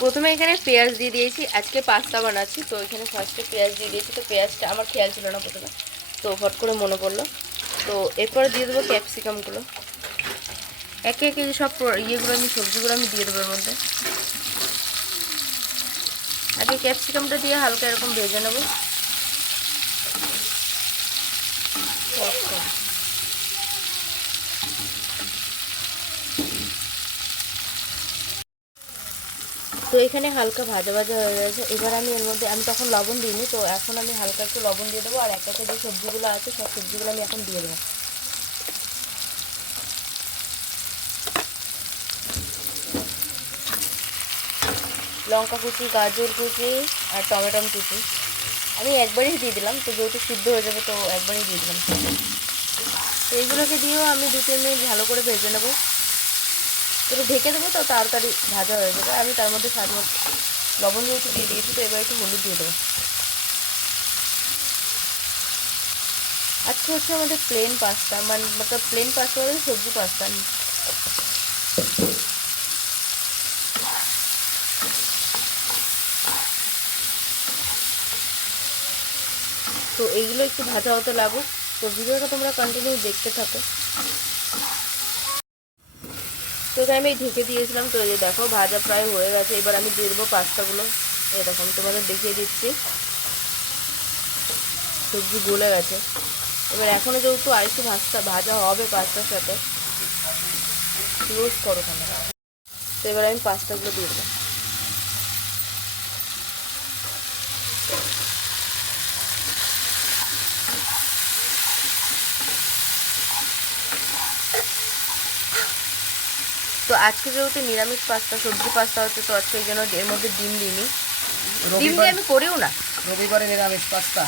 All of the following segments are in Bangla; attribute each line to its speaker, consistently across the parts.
Speaker 1: প্রথমে এখানে পেঁয়াজ দিয়ে দিয়েছি, আজকে পাস্তা বানাচ্ছি, তো এখানে ফার্স্টে পেঁয়াজ দিয়ে দিয়েছি, তো পেঁয়াজটা আমার খেয়াল ছিল না প্রথমে, তো হট করে মনে পড়ল। তো এরপর দিয়ে দেবো ক্যাপসিকামগুলো। একে একে সব ইয়েগুলো আমি, সবজিগুলো আমি দিয়ে দেবো এর মধ্যে। আগে ক্যাপসিকামটা দিয়ে হালকা এরকম ভেজে নেব। তো এখানে হালকা ভাজা ভাজা হয়ে গেছে। এবার আমি এর মধ্যে, আমি তখন লবণ দিইনি, তো এখন আমি হালকা একটু লবণ দিয়ে দেবো, আর এক একে যে সবজিগুলো আছে, সব সবজিগুলো আমি এখন দিয়ে দেবো। লঙ্কা কুচি, গাজর কুচি, আর টমেটো কুচি। আমি একবারই দিয়ে দিলাম, তো যেহেতু সিদ্ধ হয়ে যাবে, তো একবারই দিয়ে দিলাম। এইগুলোকে দিয়েও আমি দু তিন মিনিট ভালো করে ভেজে নেব। একটু ঢেকে দেবো তো, তাড়াতাড়ি ভাজা হয়ে যাবে। আমি তার মধ্যে স্বাদ লবণ যেহেতু দিয়ে দিয়েছি, তো এবার একটু হলুদ দিয়ে দেবো। আজকে হচ্ছে আমাদের প্লেন পাস্তা মানে মতলব প্লেন পাস্তা বলতে সবজি পাস্তা তো এইগুলো একটু ভাজা হতে লাগুক। তো ভিডিওটা তোমরা কন্টিনিউ দেখতে থাকো। তো এখানে আমি ঢেকে দিয়েছিলাম, তো এই দেখো ভাজা প্রায় হয়ে গেছে। এবার আমি দিয়ে দেবো পাস্তাগুলো। এরকম তোমাদের দেখিয়ে দিচ্ছি। সবজি গলে গেছে। এবার এখনও যেহেতু আরেকটু ভাস্তা ভাজা হবে পাস্তার সাথে ক্লোজ করো কেন তো এবার আমি পাস্তাগুলো দিয়ে দেবো। তো আজকে যেহেতু নিরামিষ পাস্তা সবজি পাস্তা হচ্ছে তো আজকে জন্য এর মধ্যে ডিম দিইনি। ডিম দিয়ে আমি করিও না।
Speaker 2: রবিবারে নিরামিষ পাস্তা।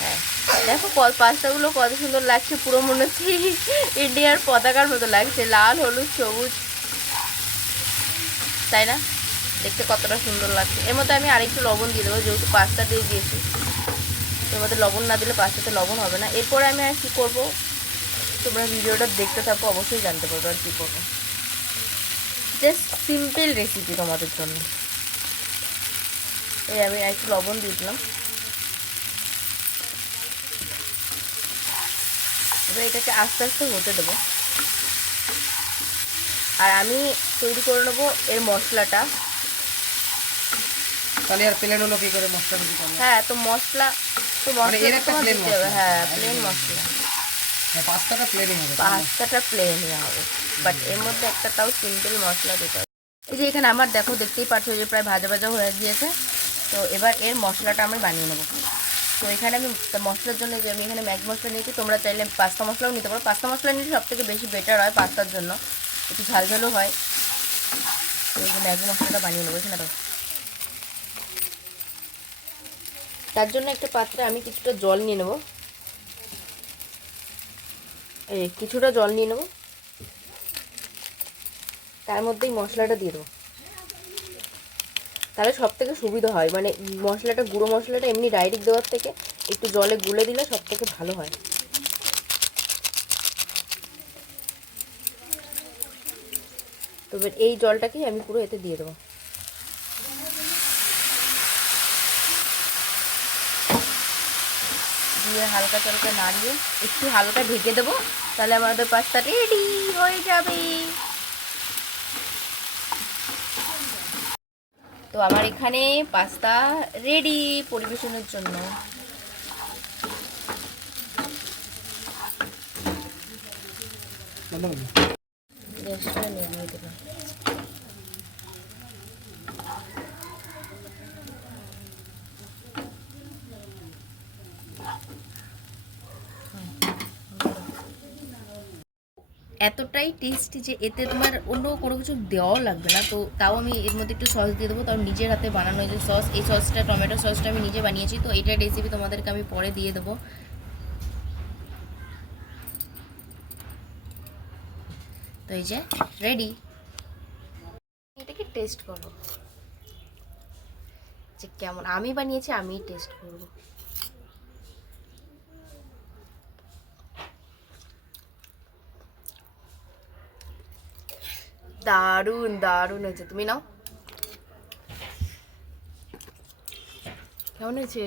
Speaker 1: হ্যাঁ। দেখো পাস্তাগুলো কত সুন্দর লাগছে পুরো মনে হচ্ছে ইন্ডিয়ার পতাকার মতো লাগছে লাল হলুদ সবুজ। তাই না? দেখতে কতটা সুন্দর লাগছে। এর মধ্যে আমি আরেকটু লবণ দিয়ে দেবো যেহেতু পাস্তা দিয়ে দিয়েছি। এর মধ্যে লবণ না দিলে পাস্তাতে লবণ হবে না। এরপরে আমি আর কী করব? তোমরা ভিডিওটা দেখতে থাকো অবশ্যই জানতে পারবে আর কী করব। জাস্ট সিম্পল রেসিপি তোমাদের জন্য। এই আমি একটু লবণ দিয়ে দিলাম। এবার এটাকে আস্তে আস্তে হতে দেবো। আর আমি তৈরি করে নেব এর মশলাটা।
Speaker 2: তাহলে আর প্লেন হলো কি করে মশলা
Speaker 1: হ্যাঁ তো মশলা তো
Speaker 2: মানে
Speaker 1: মশলা। হ্যাঁ প্লেন মশলা।
Speaker 2: পাস্তাটা প্লেনই হবে
Speaker 1: পাস্তাটা প্লেন হবে বাট এর মধ্যে একটা তাও সিম্পল মশলা দিতে হবে। এই যে এখানে আমার দেখো, দেখতেই পাচ্ছ যে প্রায় ভাজা ভাজা হয়ে গিয়েছে। তো এবার এর মশলাটা আমি বানিয়ে নেব। তো এখানে আমি মশলার জন্য যে আমি এখানে ম্যাগ মশলা নিয়েছি, তোমরা চাইলে পাস্তা মশলাও নিতে পারো। পাস্তা মশলা নিলে সব থেকে বেশি বেটার হয় পাস্তার জন্য। একটু ঝাল ঝালও হয়। তো এই ম্যাগি মশলাটা বানিয়ে নেব, এখানে দাও তার জন্য একটা পাত্রে আমি কিছুটা জল নিয়ে নেব। কিছুটা জল নিয়ে নেব। তার মধ্যেই মশলাটা দিয়ে দেবো। তাহলে সব থেকে সুবিধা হয়। মানে মশলাটা, গুঁড়ো মশলাটা এমনি ডাইরেক্ট দেওয়ার থেকে একটু জলে গুলে দিলে সব থেকে ভালো হয়। তবে এই জলটাকেই আমি পুরো এতে দিয়ে দেবো। দিয়ে হালকা চালকা নাড়িয়ে একটু হালকা ঢেকে দেবো তাহলে আমাদের পাস্তা রেডি হয়ে যাবে। তো আমার এখানে পাস্তা রেডি পরিবেশনের জন্য। গ্যাসটা দেবো। এতটাই টেস্টি যে এতে তোমার অন্য কোনো কিছু দেওয়াও লাগবে না। তো তাও আমি এর মধ্যে একটু সস দিয়ে দেবো। তাও নিজের হাতে বানানো যে সস এই সসটা টমেটো সসটা আমি নিজে বানিয়েছি। তো এটার রেসিপি তোমাদেরকে আমি পরে দিয়ে দেবো। তো এই যে রেডি এটাকে টেস্ট করব যে কেমন, আমি বানিয়েছি, আমিই টেস্ট করব। দারুণ দারুণ হয়েছে। তুমি নাও। কেমন হয়েছে?